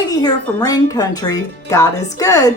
Heidi here from Rain Country. God is good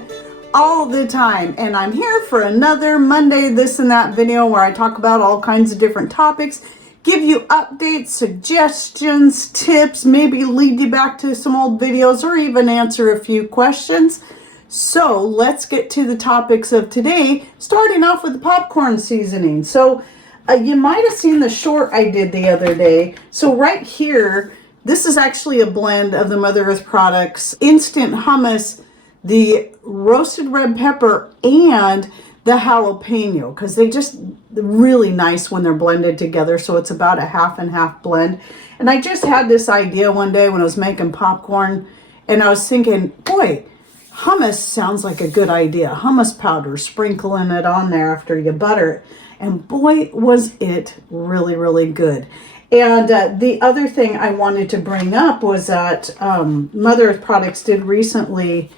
all the time, and I'm here for another Monday this and that video where I talk about all kinds of different topics, give you updates, suggestions, tips, maybe lead you back to some old videos or even answer a few questions. So let's get to the topics of today, starting off with the popcorn seasoning. So you might have seen the short I did the other day. So right here, this is actually a blend of the Mother Earth Products instant hummus, the roasted red pepper, and the jalapeno, because they just really nice when they're blended together. So it's about a half and half blend. And I just had this idea one day when I was making popcorn, and I was thinking, boy, hummus sounds like a good idea. Hummus powder, sprinkling it on there after you butter it. And boy, was it really, really good. And the other thing I wanted to bring up was that Mother Earth Products did recently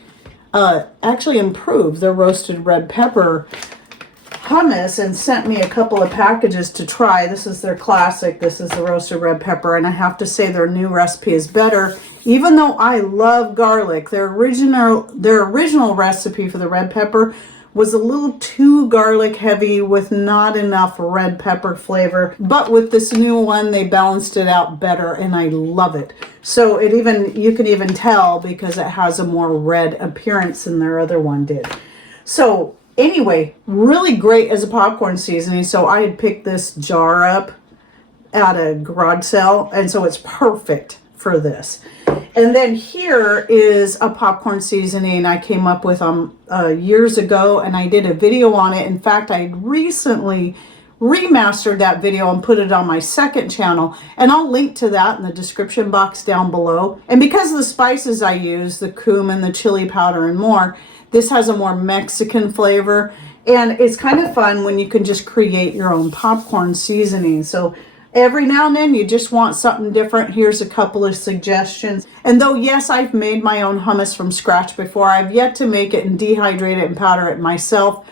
actually improve their roasted red pepper hummus and sent me a couple of packages to try. This is their classic. This is the roasted red pepper. And I have to say their new recipe is better. Even though I love garlic, their original recipe for the red pepper was a little too garlic heavy with not enough red pepper flavor. But with this new one, they balanced it out better, and I love it. So you can even tell because it has a more red appearance than their other one did. So anyway, really great as a popcorn seasoning. So I had picked this jar up at a garage sale, and so it's perfect for this. And then here is a popcorn seasoning I came up with years ago, and I did a video on it. In fact, I recently remastered that video and put it on my second channel, and I'll link to that in the description box down below. And because of the spices I use, the cumin, the chili powder, and more, this has a more Mexican flavor, and it's kind of fun when you can just create your own popcorn seasoning. So every now and then you just want something different. Here's a couple of suggestions. And though, yes, I've made my own hummus from scratch before, I've yet to make it and dehydrate it and powder it myself.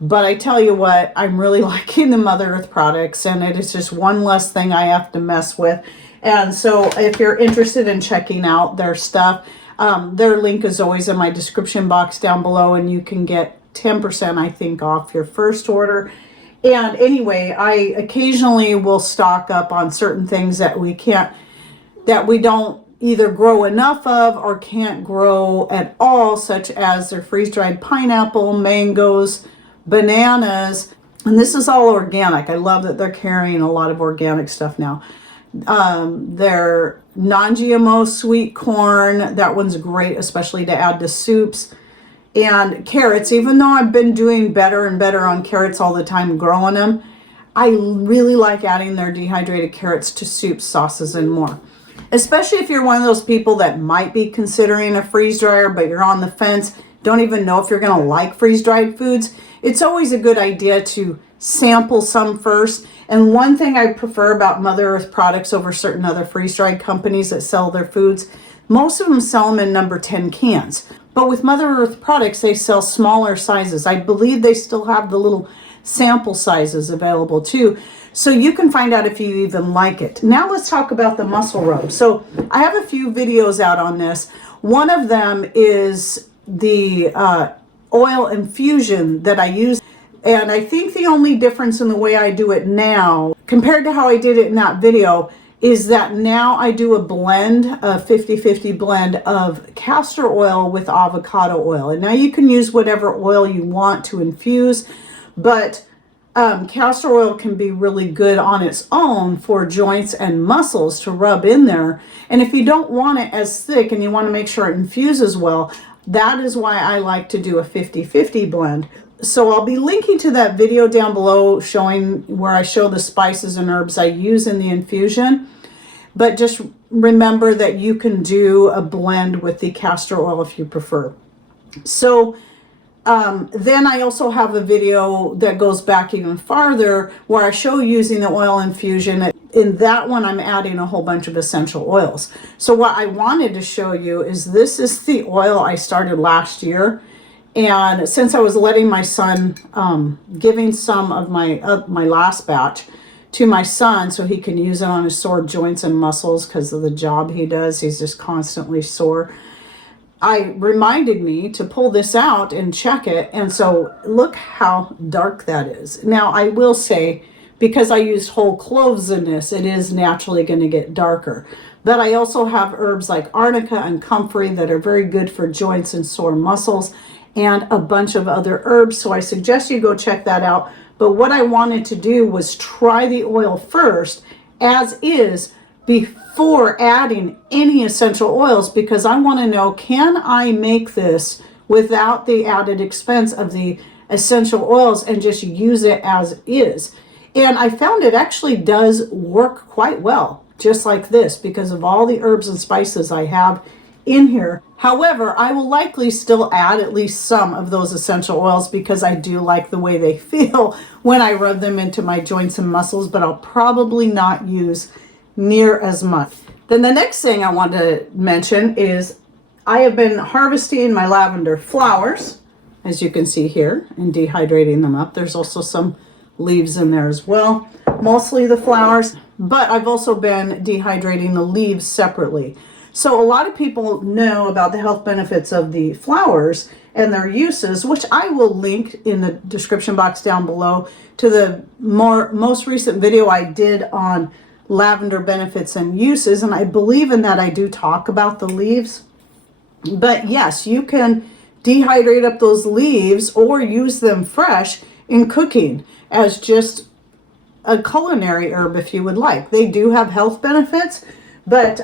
But I tell you what, I'm really liking the Mother Earth Products, and it is just one less thing I have to mess with. And so if you're interested in checking out their stuff, their link is always in my description box down below, and you can get 10%, I think, off your first order. And anyway, I occasionally will stock up on certain things that we don't either grow enough of or can't grow at all, such as their freeze-dried pineapple, mangoes, bananas, and this is all organic. I love that they're carrying a lot of organic stuff now. Their non-GMO sweet corn, that one's great, especially to add to soups. And carrots, even though I've been doing better and better on carrots all the time, growing them, I really like adding their dehydrated carrots to soups, sauces, and more. Especially if you're one of those people that might be considering a freeze dryer, but you're on the fence, don't even know if you're going to like freeze-dried foods. It's always a good idea to sample some first. And one thing I prefer about Mother Earth Products over certain other freeze-dried companies that sell their foods, most of them sell them in number 10 cans. But with Mother Earth Products, they sell smaller sizes. I believe they still have the little sample sizes available too. So you can find out if you even like it. Now let's talk about the muscle rub. So I have a few videos out on this. One of them is the oil infusion that I use. And I think the only difference in the way I do it now compared to how I did it in that video is that now I do a blend, a 50-50 blend of castor oil with avocado oil. And now you can use whatever oil you want to infuse, but castor oil can be really good on its own for joints and muscles to rub in there. And if you don't want it as thick and you want to make sure it infuses well, that is why I like to do a 50-50 blend. So I'll be linking to that video down below showing where I show the spices and herbs I use in the infusion. But just remember that you can do a blend with the castor oil if you prefer. So then I also have a video that goes back even farther where I show using the oil infusion. In that one, I'm adding a whole bunch of essential oils. So what I wanted to show you is this is the oil I started last year. And since I was letting my son, giving some of my last batch to my son so he can use it on his sore joints and muscles because of the job he does. He's just constantly sore. I reminded me to pull this out and check it. And so look how dark that is. Now I will say, because I used whole cloves in this, it is naturally going to get darker. But I also have herbs like arnica and comfrey that are very good for joints and sore muscles, and a bunch of other herbs. So I suggest you go check that out. But what I wanted to do was try the oil first as is before adding any essential oils, because I want to know, can I make this without the added expense of the essential oils and just use it as is? And I found it actually does work quite well, just like this, because of all the herbs and spices I have in here. However, I will likely still add at least some of those essential oils because I do like the way they feel when I rub them into my joints and muscles, but I'll probably not use near as much. Then the next thing I want to mention is I have been harvesting my lavender flowers, as you can see here, and dehydrating them up. There's also some leaves in there as well, mostly the flowers, but I've also been dehydrating the leaves separately. So a lot of people know about the health benefits of the flowers and their uses, which I will link in the description box down below to the most recent video I did on lavender benefits and uses. And I believe in that I do talk about the leaves. But yes, you can dehydrate up those leaves or use them fresh in cooking as just a culinary herb if you would like. They do have health benefits, but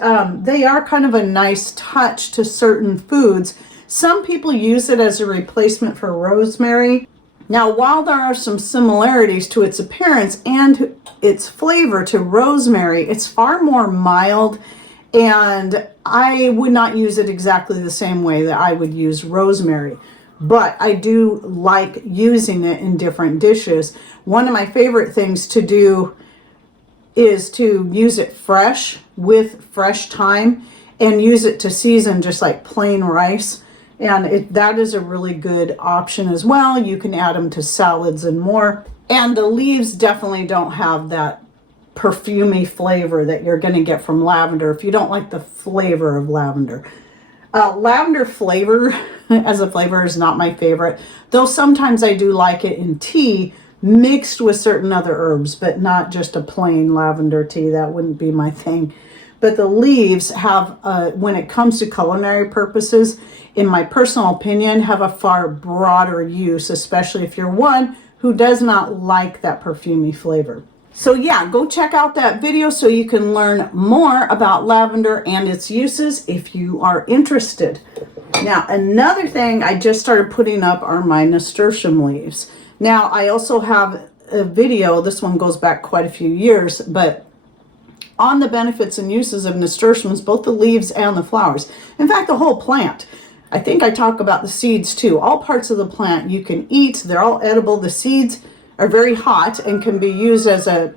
they are kind of a nice touch to certain foods. Some people use it as a replacement for rosemary. Now, while there are some similarities to its appearance and its flavor to rosemary, it's far more mild, and I would not use it exactly the same way that I would use rosemary. But I do like using it in different dishes. One of my favorite things to do is to use it fresh with fresh thyme and use it to season just like plain rice. And that is a really good option as well. You can add them to salads and more. And the leaves definitely don't have that perfumey flavor that you're going to get from lavender if you don't like the flavor of lavender. Lavender flavor as a flavor is not my favorite, though sometimes I do like it in tea mixed with certain other herbs, but not just a plain lavender tea. That wouldn't be my thing. But the leaves have, when it comes to culinary purposes, in my personal opinion, have a far broader use, especially if you're one who does not like that perfumey flavor. So yeah, go check out that video so you can learn more about lavender and its uses if you are interested. Now, another thing I just started putting up are my nasturtium leaves. Now, I also have a video, this one goes back quite a few years, but on the benefits and uses of nasturtiums, both the leaves and the flowers. In fact, the whole plant. I think I talk about the seeds too. All parts of the plant you can eat. They're all edible. The seeds are very hot and can be used as a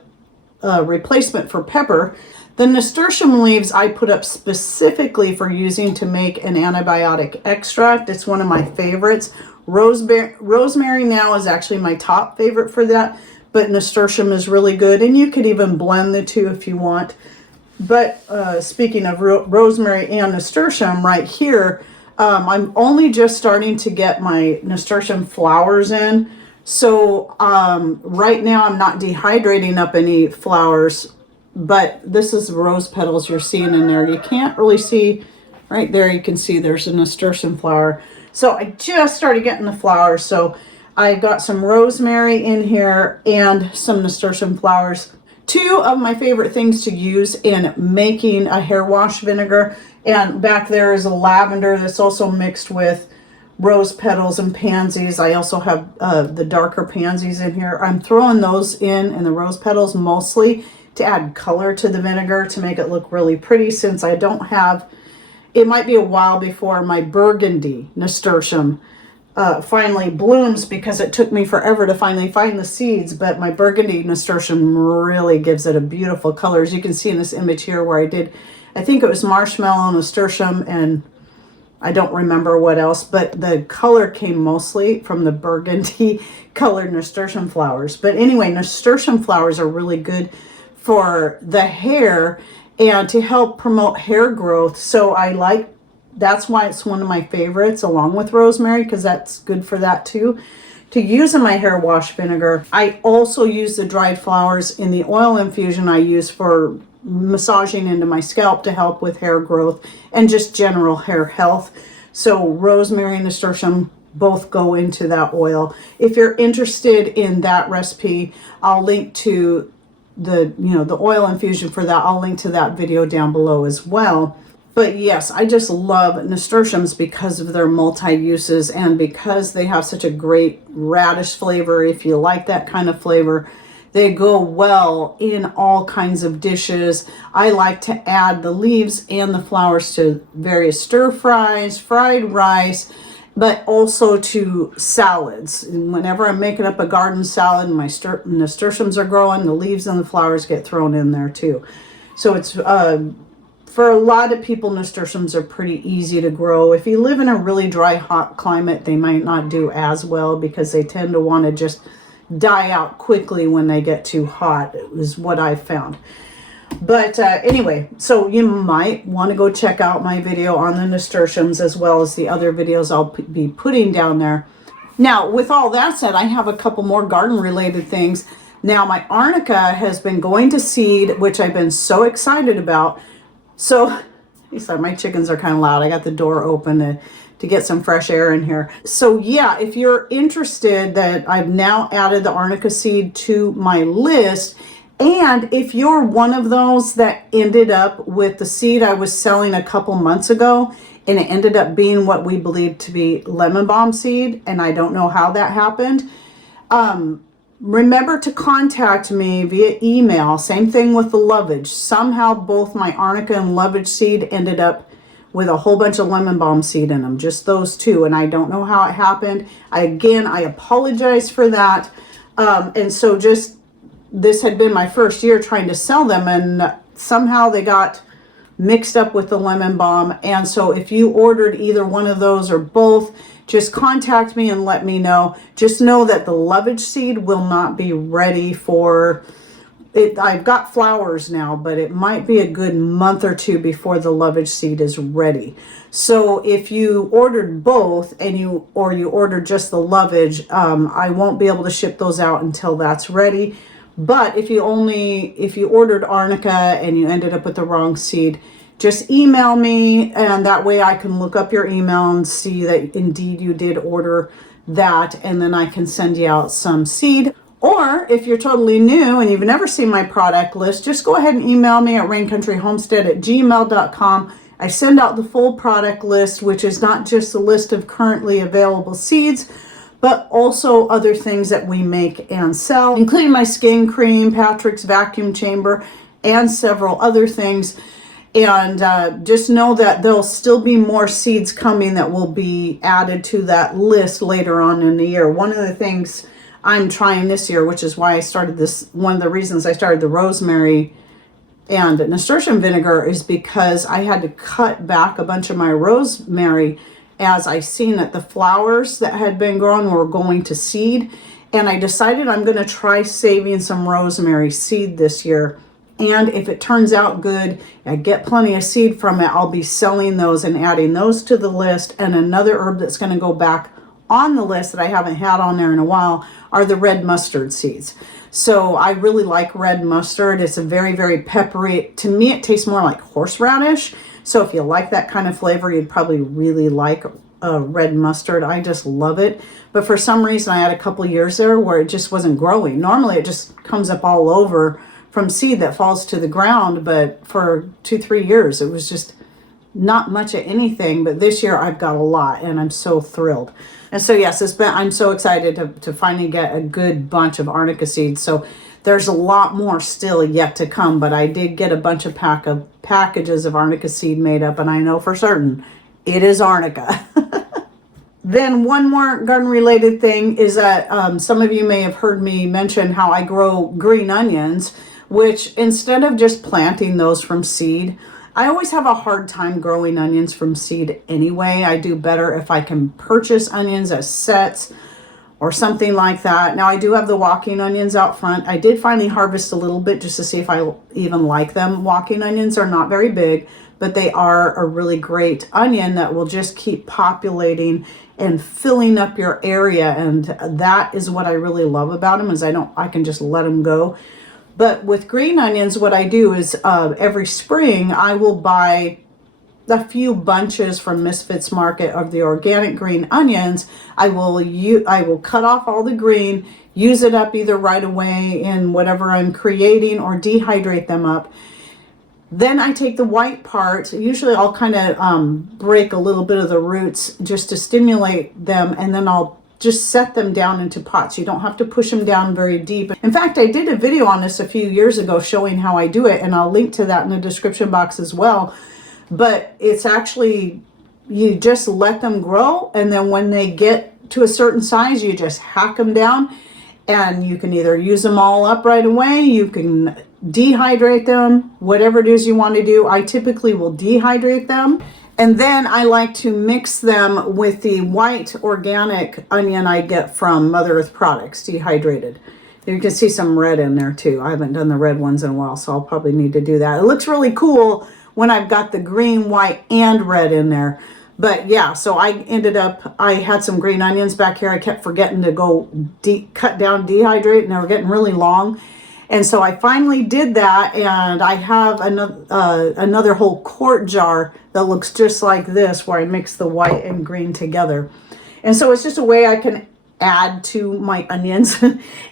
replacement for pepper. The nasturtium leaves I put up specifically for using to make an antibiotic extract. It's one of my favorites. Rosemary now is actually my top favorite for that, but nasturtium is really good, and you could even blend the two if you want. But speaking of rosemary and nasturtium, right here, I'm only just starting to get my nasturtium flowers in. So right now I'm not dehydrating up any flowers, but this is rose petals you're seeing in there. You can't really see right there. You can see there's a nasturtium flower. So I just started getting the flowers. So I got some rosemary in here and some nasturtium flowers. Two of my favorite things to use in making a hair wash vinegar. And back there is a lavender that's also mixed with rose petals and pansies. I also have the darker pansies in here. I'm throwing those in and the rose petals mostly to add color to the vinegar to make it look really pretty, since I don't have, it might be a while before my burgundy nasturtium finally blooms, because it took me forever to finally find the seeds, but my burgundy nasturtium really gives it a beautiful color. As you can see in this image here where I think it was marshmallow nasturtium, and I don't remember what else, but the color came mostly from the burgundy colored nasturtium flowers. But anyway, nasturtium flowers are really good for the hair and to help promote hair growth. So I like that's why it's one of my favorites, along with rosemary, because that's good for that too, to use in my hair wash vinegar. I also use the dried flowers in the oil infusion I use for massaging into my scalp to help with hair growth and just general hair health. So rosemary and nasturtium both go into that oil. If you're interested in that recipe, I'll link to the oil infusion for that. I'll link to that video down below as well. But yes, I just love nasturtiums because of their multi-uses and because they have such a great radish flavor. If you like that kind of flavor, they go well in all kinds of dishes. I like to add the leaves and the flowers to various stir fries, fried rice, but also to salads. And whenever I'm making up a garden salad and my nasturtiums are growing, the leaves and the flowers get thrown in there too. So it's for a lot of people, nasturtiums are pretty easy to grow. If you live in a really dry, hot climate, they might not do as well because they tend to want to just die out quickly when they get too hot, is what I found. But anyway, so you might want to go check out my video on the nasturtiums as well as the other videos I'll be putting down there. Now, with all that said, I have a couple more garden related things. Now, my arnica has been going to seed, which I've been so excited about. So, my chickens are kind of loud. I got the door open to get some fresh air in here. So yeah, if you're interested, that I've now added the arnica seed to my list. And if you're one of those that ended up with the seed I was selling a couple months ago, and it ended up being what we believe to be lemon balm seed, and I don't know how that happened, remember to contact me via email. Same thing with the lovage. Somehow both my arnica and lovage seed ended up with a whole bunch of lemon balm seed in them, just those two, and I don't know how it happened. I apologize for that. And so just, this had been my first year trying to sell them, and somehow they got mixed up with the lemon balm. And so if you ordered either one of those or both, just contact me and let me know. Just know that the lovage seed will not be ready for it. I've got flowers now, but it might be a good month or two before the lovage seed is ready. So if you ordered both and you ordered just the lovage, I won't be able to ship those out until that's ready. But if you ordered arnica and you ended up with the wrong seed, just email me, and that way I can look up your email and see that indeed you did order that, and then I can send you out some seed. Or if you're totally new and you've never seen my product list, just go ahead and email me at raincountryhomestead@gmail.com. I send out the full product list, which is not just a list of currently available seeds, but also other things that we make and sell, including my skin cream, Patrick's vacuum chamber, and several other things. And just know that there'll still be more seeds coming that will be added to that list later on in the year. One of the things I'm trying this year, which is why I started this, one of the reasons I started the rosemary and nasturtium vinegar, is because I had to cut back a bunch of my rosemary as I seen that the flowers that had been grown were going to seed. And I decided I'm going to try saving some rosemary seed this year. And if it turns out good, I get plenty of seed from it, I'll be selling those and adding those to the list. And another herb that's going to go back on the list that I haven't had on there in a while are the red mustard seeds. So I really like red mustard. It's a very, very peppery, to me it tastes more like horseradish. So if you like that kind of flavor, you'd probably really like red mustard. I just love it. But for some reason I had a couple years there where it just wasn't growing. Normally it just comes up all over from seed that falls to the ground, but for 2-3 years it was just not much of anything. But this year I've got a lot, and I'm so thrilled. And so yes, I'm so excited to finally get a good bunch of arnica seeds. So there's a lot more still yet to come, but I did get a bunch of packages of arnica seed made up, and I know for certain it is arnica. Then one more garden related thing is that some of you may have heard me mention how I grow green onions, which instead of just planting those from seed, I always have a hard time growing onions from seed anyway. I do better if I can purchase onions as sets, or something like that. Now I do have the walking onions out front. I did finally harvest a little bit just to see if I even like them. Walking onions are not very big, but they are a really great onion that will just keep populating and filling up your area. And that is what I really love about them, is I can just let them go. But with green onions, what I do is every spring I will buy a few bunches from Misfits Market of the organic green onions. I will cut off all the green, use it up either right away in whatever I'm creating, or dehydrate them up. Then I take the white part. Usually I'll kind of break a little bit of the roots just to stimulate them, and then I'll just set them down into pots. You don't have to push them down very deep. In fact, I did a video on this a few years ago showing how I do it, and I'll link to that in the description box as well. But it's actually, you just let them grow, and then when they get to a certain size, you just hack them down, and you can either use them all up right away, you can dehydrate them, whatever it is you want to do. I typically will dehydrate them, and then I like to mix them with the white organic onion I get from Mother Earth Products, dehydrated. You can see some red in there too. I haven't done the red ones in a while, so I'll probably need to do that. It looks really cool when I've got the green, white, and red in there. But yeah, so I had some green onions back here. I kept forgetting to go cut down, dehydrate, and they were getting really long. And so I finally did that, and I have another whole quart jar that looks just like this, where I mix the white and green together. And so it's just a way I can add to my onions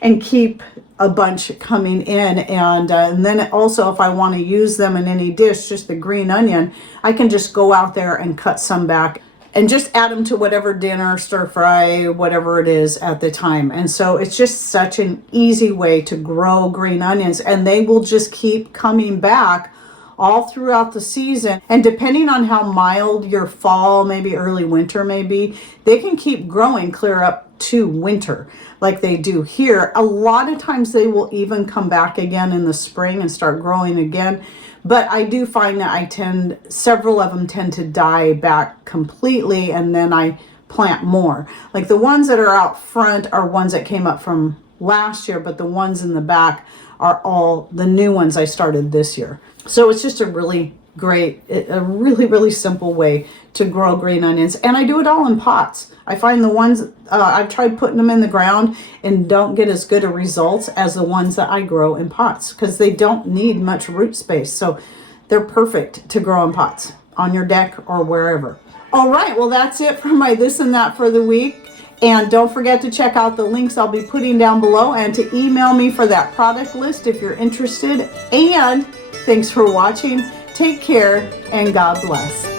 and keep a bunch coming in. And then also, if I want to use them in any dish, just the green onion, I can just go out there and cut some back and just add them to whatever dinner, stir fry, whatever it is at the time. And so it's just such an easy way to grow green onions, and they will just keep coming back all throughout the season. And depending on how mild your fall, maybe early winter may be, they can keep growing clear up to winter like they do here. A lot of times they will even come back again in the spring and start growing again. But I do find that several of them tend to die back completely, and then I plant more. Like the ones that are out front are ones that came up from last year, but the ones in the back are all the new ones I started this year. So it's just a really great, a really, really simple way to grow green onions. And I do it all in pots. I find the ones, I've tried putting them in the ground and don't get as good a results as the ones that I grow in pots, because they don't need much root space. So they're perfect to grow in pots on your deck or wherever. All right, well, that's it for my this and that for the week. And don't forget to check out the links I'll be putting down below, and to email me for that product list if you're interested. And thanks for watching. Take care, and God bless.